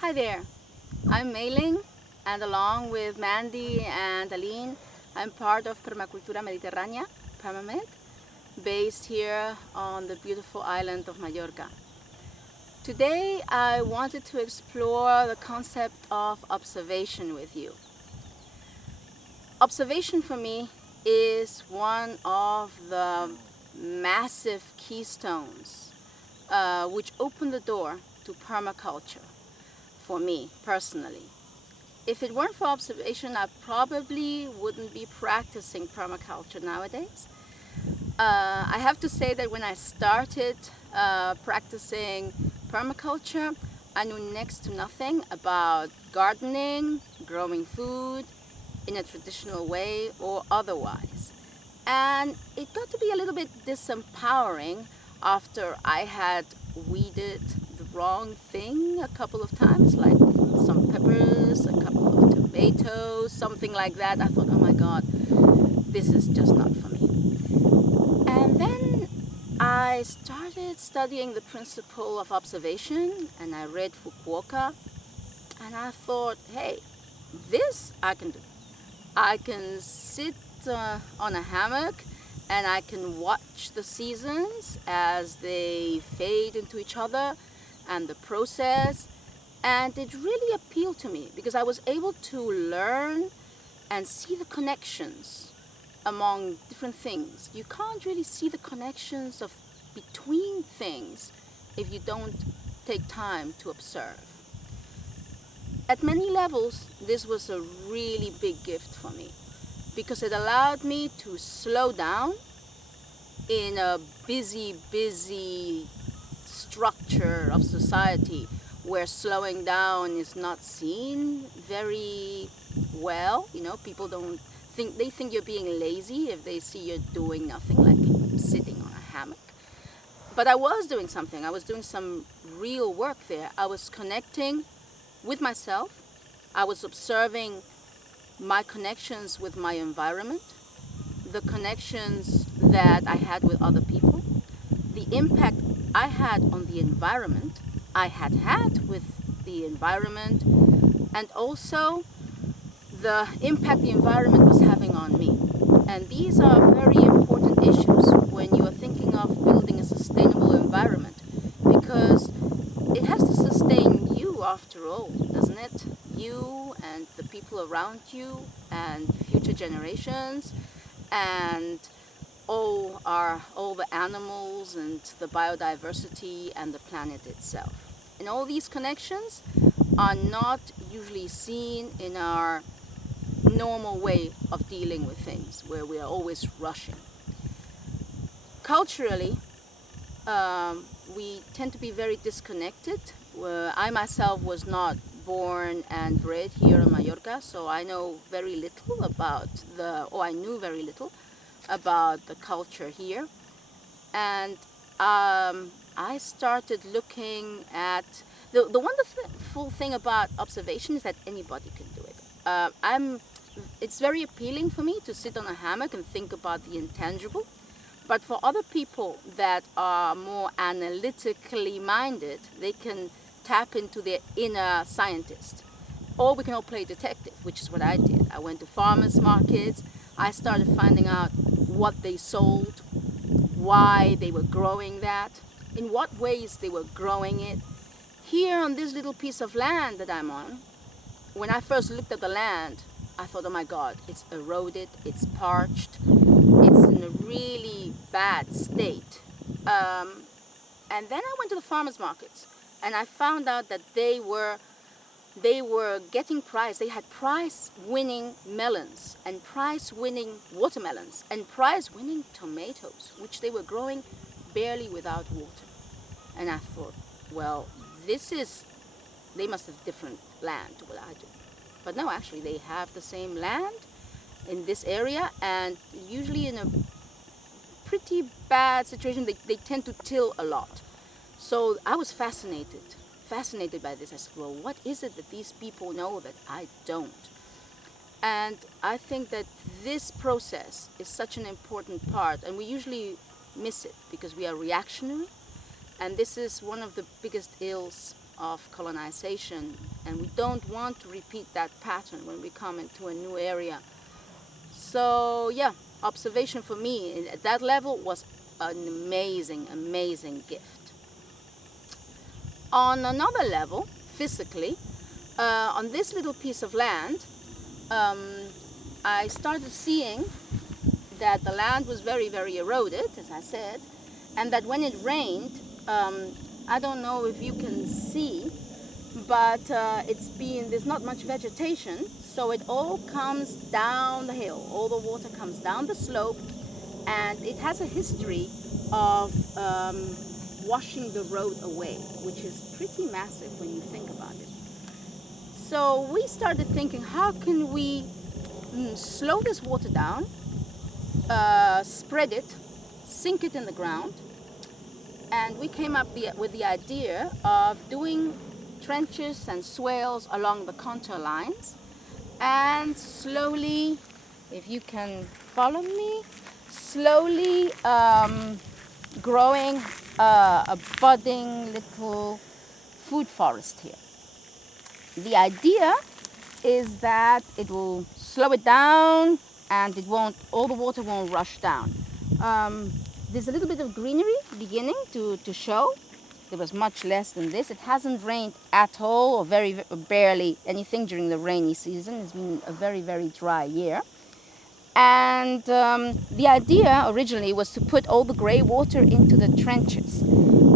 Hi there, I'm Mei-Ling, and along with Mandy and Aline, I'm part of Permacultura Mediterránea, Permamed, based here on the beautiful island of Mallorca. Today I wanted to explore the concept of observation with you. Observation for me is one of the massive keystones which open the door to permaculture for me personally. If it weren't for observation, I probably wouldn't be practicing permaculture nowadays. I have to say that when I started practicing permaculture, I knew next to nothing about gardening, growing food in a traditional way or otherwise. And it got to be a little bit disempowering after I had weeded the wrong thing a couple of times, like some peppers, a couple of tomatoes, something like that. I thought, oh my God, this is just not for me. And then I started studying the principle of observation, and I read Fukuoka, and I thought, hey, this I can do. I can sit on a hammock and I can watch the seasons as they fade into each other and the process. And it really appealed to me because I was able to learn and see the connections among different things. You can't really see the connections of between things if you don't take time to observe. At many levels, this was a really big gift for me because it allowed me to slow down in a busy structure of society where slowing down is not seen very well. You know, people don't think, they think you're being lazy if they see you're doing nothing, like sitting on a hammock. But I was doing something. I was doing some real work there. I was connecting with myself. I was observing my connections with my environment, the connections that I had with other people, the impact I had on the environment, I had with the environment, and also the impact the environment was having on me. And these are very important issues when you are thinking of building a sustainable environment, because it has to sustain you after all, doesn't it? You and the people around you and future generations and all the animals and the biodiversity and the planet itself. And all these connections are not usually seen in our normal way of dealing with things, where we are always rushing. Culturally, we tend to be very disconnected. I myself was not born and bred here in Mallorca, so I know very little about I knew very little about the culture here. And I started looking at the wonderful thing about observation is that anybody can do it. It's very appealing for me to sit on a hammock and think about the intangible. But for other people that are more analytically minded, they can tap into their inner scientist. Or we can all play detective, which is what I did. I went to farmers markets. I started finding out what they sold, why they were growing that, in what ways they were growing it. Here on this little piece of land that I'm on, when I first looked at the land, I thought, oh my God, it's eroded, it's parched, it's in a really bad state. And then I went to the farmers markets and I found out that they were getting prize. They had prize-winning melons and prize-winning watermelons and prize-winning tomatoes, which they were growing barely without water. And I thought, well, they must have different land to what I do. But no, actually, they have the same land in this area, and usually in a pretty bad situation, they tend to till a lot. So I was fascinated by this. I said, well, what is it that these people know that I don't? And I think that this process is such an important part, and we usually miss it because we are reactionary. And this is one of the biggest ills of colonization, and we don't want to repeat that pattern when we come into a new area. So yeah, observation for me at that level was an amazing gift. On another level, physically, on this little piece of land, um, I started seeing that the land was very eroded, as I said, and that when it rained, I don't know if you can see, but there's not much vegetation, so it all comes down the hill. All the water comes down the slope, and it has a history of washing the road away, which is pretty massive when you think about it. So we started thinking, how can we slow this water down, spread it, sink it in the ground, and we came up with the idea of doing trenches and swales along the contour lines, and slowly, if you can follow me, slowly growing a budding little food forest here. The idea is that it will slow it down and all the water won't rush down. There's a little bit of greenery beginning to show. There was much less than this. It hasn't rained at all, or very barely anything during the rainy season. It's been a very dry year. And the idea originally was to put all the gray water into the trenches,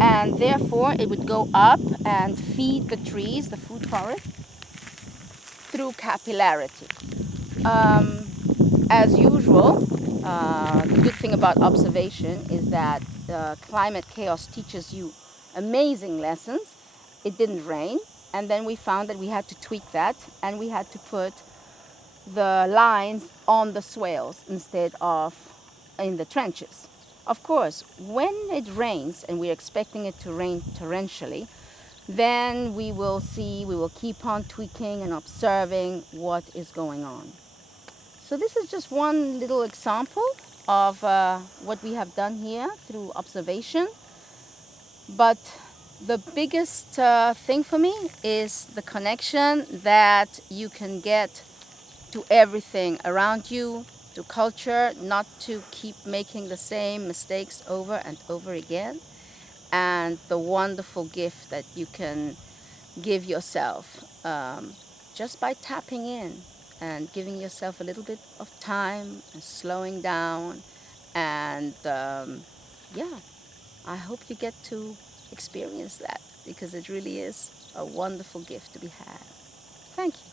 and therefore it would go up and feed the trees, the food forest, through capillarity. As usual, the good thing about observation is that climate chaos teaches you amazing lessons. It didn't rain, and then we found that we had to tweak that, and we had to put the lines on the swales instead of in the trenches. Of course, when it rains, and we're expecting it to rain torrentially, then we will keep on tweaking and observing what is going on. So this is just one little example of what we have done here through observation. But the biggest thing for me is the connection that you can get to everything around you, to culture, not to keep making the same mistakes over and over again, and the wonderful gift that you can give yourself just by tapping in and giving yourself a little bit of time and slowing down. And yeah, I hope you get to experience that, because it really is a wonderful gift to be had. Thank you.